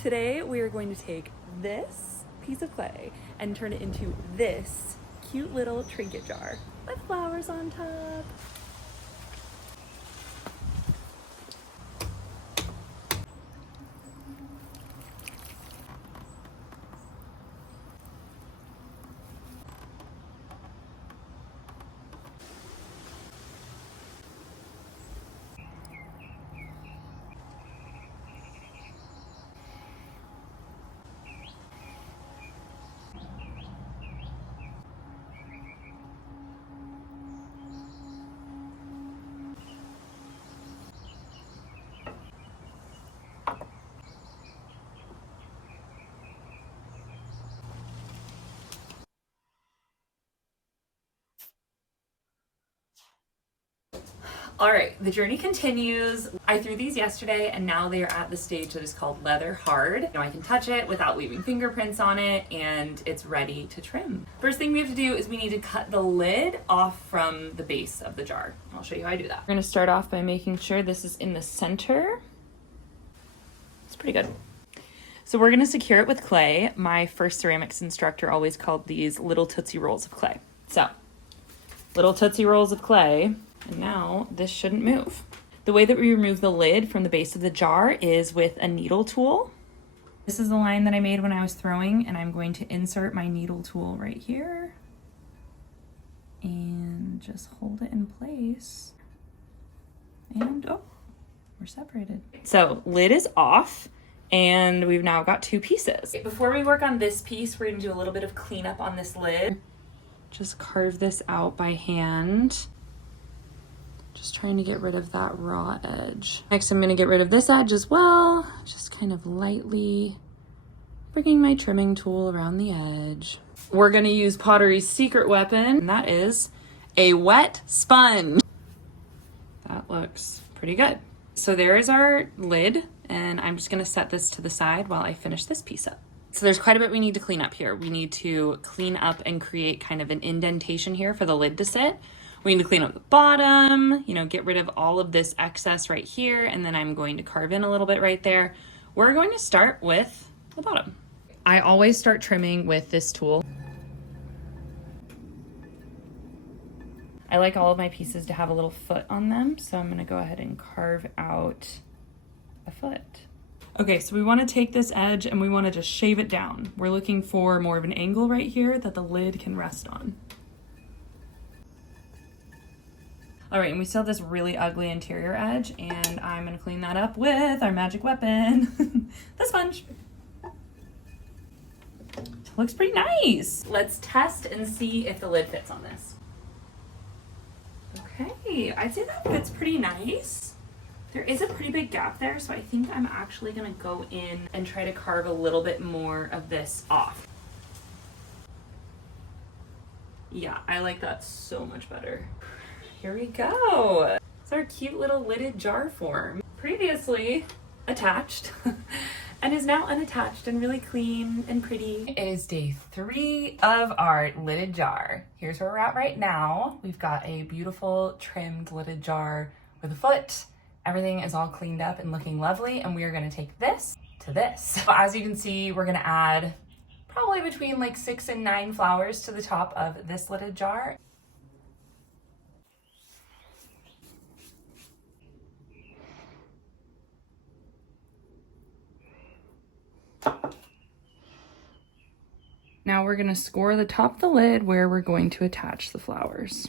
Today we are going to take this piece of clay and turn it into this cute little trinket jar with flowers on top. All right, the journey continues. I threw these yesterday and now they are at the stage that is called leather hard. You know, I can touch it without leaving fingerprints on it and it's ready to trim. First thing we have to do is we need to cut the lid off from the base of the jar. I'll show you how I do that. We're gonna start off by making sure this is in the center. It's pretty good. So we're gonna secure it with clay. My first ceramics instructor always called these little Tootsie Rolls of clay. So, little Tootsie Rolls of clay. And now this shouldn't move. The way that we remove the lid from the base of the jar is with a needle tool. This is the line that I made when I was throwing, and I'm going to insert my needle tool right here and just hold it in place. And oh, we're separated. So lid is off and we've now got two pieces. Before we work on this piece, we're gonna do a little bit of cleanup on this lid. Just carve this out by hand. Just trying to get rid of that raw edge. Next, I'm gonna get rid of this edge as well. Just kind of lightly bringing my trimming tool around the edge. We're gonna use Pottery's secret weapon, and that is a wet sponge. That looks pretty good. So there is our lid, and I'm just gonna set this to the side while I finish this piece up. So there's quite a bit we need to clean up here. We need to clean up and create kind of an indentation here for the lid to sit. We need to clean up the bottom, you know, get rid of all of this excess right here, and then I'm going to carve in a little bit right there. We're going to start with the bottom. I always start trimming with this tool. I like all of my pieces to have a little foot on them, so I'm gonna go ahead and carve out a foot. Okay, so we wanna take this edge and we wanna just shave it down. We're looking for more of an angle right here that the lid can rest on. All right, and we still have this really ugly interior edge, and I'm gonna clean that up with our magic weapon, the sponge. Looks pretty nice. Let's test and see if the lid fits on this. Okay, I'd say that fits pretty nice. There is a pretty big gap there, so I think I'm actually gonna go in and try to carve a little bit more of this off. Yeah, I like that so much better. Here we go. It's our cute little lidded jar form. Previously attached and is now unattached and really clean and pretty. It is day 3 of our lidded jar. Here's where we're at right now. We've got a beautiful trimmed lidded jar with a foot. Everything is all cleaned up and looking lovely, and we are gonna take this to this. So as you can see, we're gonna add probably between like 6 and 9 flowers to the top of this lidded jar. Now we're gonna score the top of the lid where we're going to attach the flowers.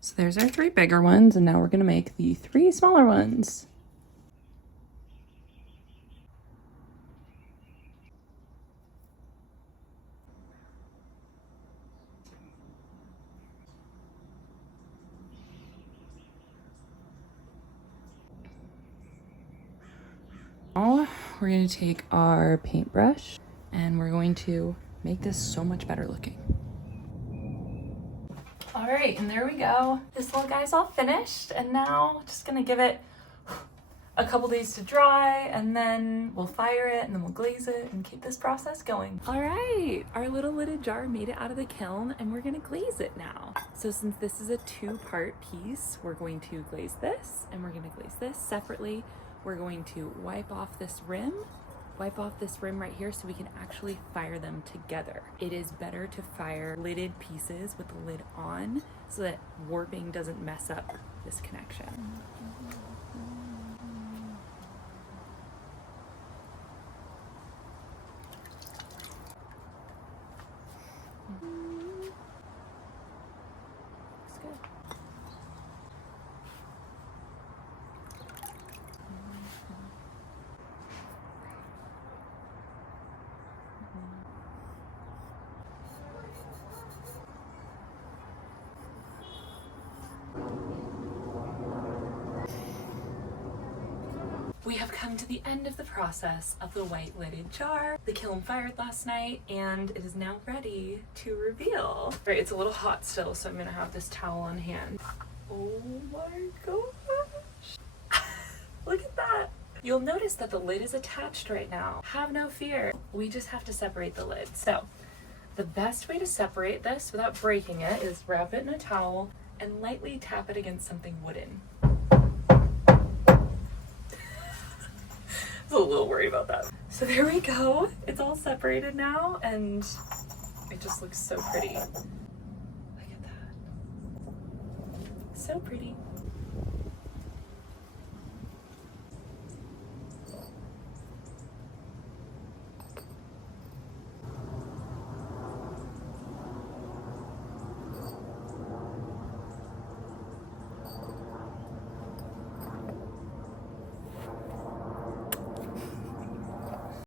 So there's our 3 bigger ones, and now we're gonna make the 3 smaller ones. Now we're going to take our paintbrush and we're going to make this so much better looking. All right, and there we go. This little guy's all finished, and now just gonna give it a couple days to dry, and then we'll fire it, and then we'll glaze it and keep this process going. All right, our little lidded jar made it out of the kiln, and we're gonna glaze it now. So since this is a 2-part piece, we're going to glaze this, and we're gonna glaze this separately. We're going to wipe off this rim right here so we can actually fire them together. It is better to fire lidded pieces with the lid on so that warping doesn't mess up this connection. Looks good. We have come to the end of the process of the white lidded jar. The kiln fired last night and it is now ready to reveal. All right, it's a little hot still, so I'm gonna have this towel on hand. Oh my gosh. Look at that. You'll notice that the lid is attached right now. Have no fear. We just have to separate the lid. So the best way to separate this without breaking it is wrap it in a towel and lightly tap it against something wooden. I was a little worried about that. So there we go. It's all separated now and it just looks so pretty. Look at that. So pretty.